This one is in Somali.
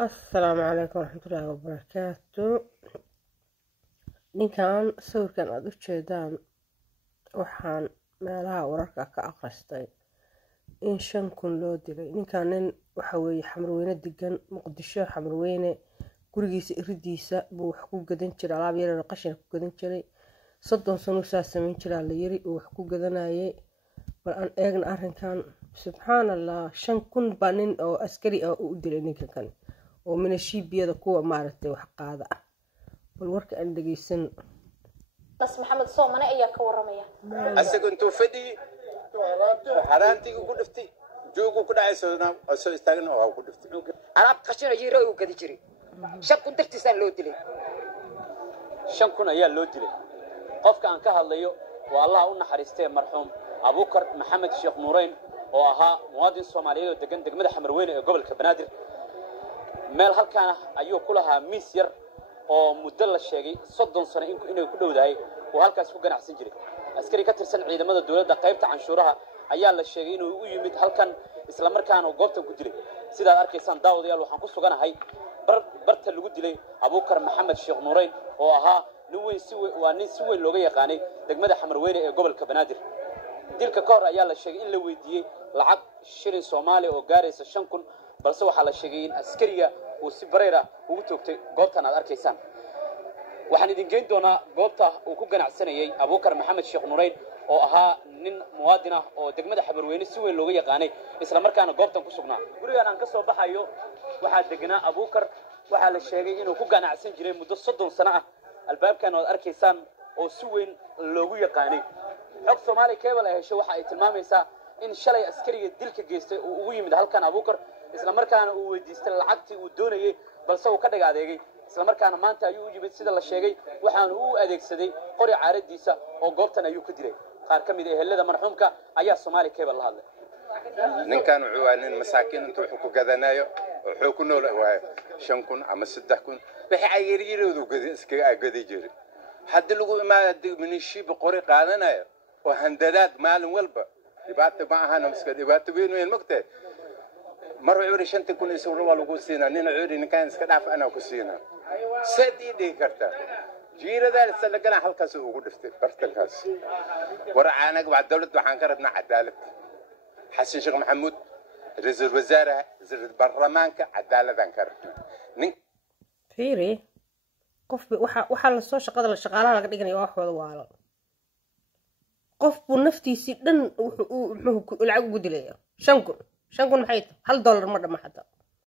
السلام عليكم ورحمة الله وبركاته. ninkan sawirkan aad u jeedaan waxaan meelaha wararka ka aqristay in 5,000 loo dilay. ninkan nin waxa weeye xamrweyne degan muqdisho. xamrweyne gurigiisa iridiisa buu wax ku gadan jiray, alaab yar oo qashin ku gadan jiray. 30 sano saa sameyn jiray la yiri uu wax ku gadanayay. bal aan eegna arrinkan. subxaanallah, 5,000 baa nin oo askari ah u dilay ninkan kan oo minashiibiyada kuwa maaragtay wax qaada ah. bal warka aan dhageysan. بس محمد صومنا أيها كورمية. أسكنتو فدي حرانتي كودفتي جوجو كدا عيسونا أسو استغنى أو كودفتي alaab qashin ayay u gadi jiray shan kun dartiisaan loo dilay 5 kun ayaa loo dilay. qofka aan ka hadlayo waa Allah u naxariistay marxuum Abuukar Maxamed Sheekh Nuureyn oo ahaa muwaadin Soomaaliyeed oo degan degmada Xamarweyne ee gobolka Banaadir. meel halkaan ayuu ku lahaa miis yar oo muddo la sheegay 30 sano inay ku dhowdahay oo halkaas ku ganacsan jiray. askari ka tirsan ciidamada dawladda qaybta canshuuraha ayaa la sheegay inuu u yimid halkan isla markaana goobtan ku dilay. sidaad arkaysaan daawadayaal waxaan ku suganahay barta lagu dilay Abuukar Maxamed Sheekh Nuureyn oo ahaa nin si weyn looga yaqaanay degmada Xamarweyne ee gobolka Banaadir. dilka ka hor ayaa la sheegay in la weydiiyay lacag shilin Soomaali oo gaaraysa 5 kun, balse waxaa la sheegay in askariga uu si bareera ugu toogtay goobtan aad arkaysaan. waxaan idin geyn doonaa goobta uu ku ganacsanayay Abuukar Maxamed Sheekh Nuureyn oo ahaa nin muwaadin ah oo degmada Xamarweyne si weyn looga yaqaanay isla markaana goobtan ku sugnaa. gurigan aan ka soo baxayo waxaa deganaa Abuukar. waxaa la sheegay inuu ku ganacsan jiray muddo 30 sano ah. albaabkan aad arkaysaan oo si weyn loogu yaqaanay. xog Soomaali Cable ay heshay waxa ay tilmaamaysaa in shalay askariga dilka geystay uu ugu yimid halkan Abuukar isla markaana uu weydiistay lacagtii uu doonayay, balse uu ka dhig adeegay. isla markaana maanta ayuu u yimid sida la sheegay waxaana uu adeegsaday qori caaradiisa oo goobtan ayuu ka dilay. qaar ka mid ah ehelada marxuumka ayaa Soomaali Cable la hadlay. ninkan wuxuu nin masaakiin intuu wuxuu ku gadanayo wuxuu ku nool yahay 5 kun ama 3 kun wixii ay yiriyadu iskaga gadi jiray. hadda lagu imaado minishiib qori qaadanayo oo handadaad maalin walba dhibaato ma ahana iska dhibaato weyn weyn magtay mar wuxuu 5 kun isoo waa lagu siinaa nin wuxuu ninkan iska dhaaf ana ku siinaa sadii karta jiiradaal salagana halkaas ugu dhiftay bartankaas waraanaga waa dawladda waxaan ka rabnaa cadaalad. xasan sheekh maxamuud ra'iisul wasaaraha baarlamaanka cadaaladaan ka rabnaa. nin fiiri qof waxa la soo shaqaalaha laga dhiganayo wax wada waalo. qof buu naftiisii dhan wuxuu lacag ugu dilaya 5 kun. 5 kun maxay tahay $1 ma dhama xataa.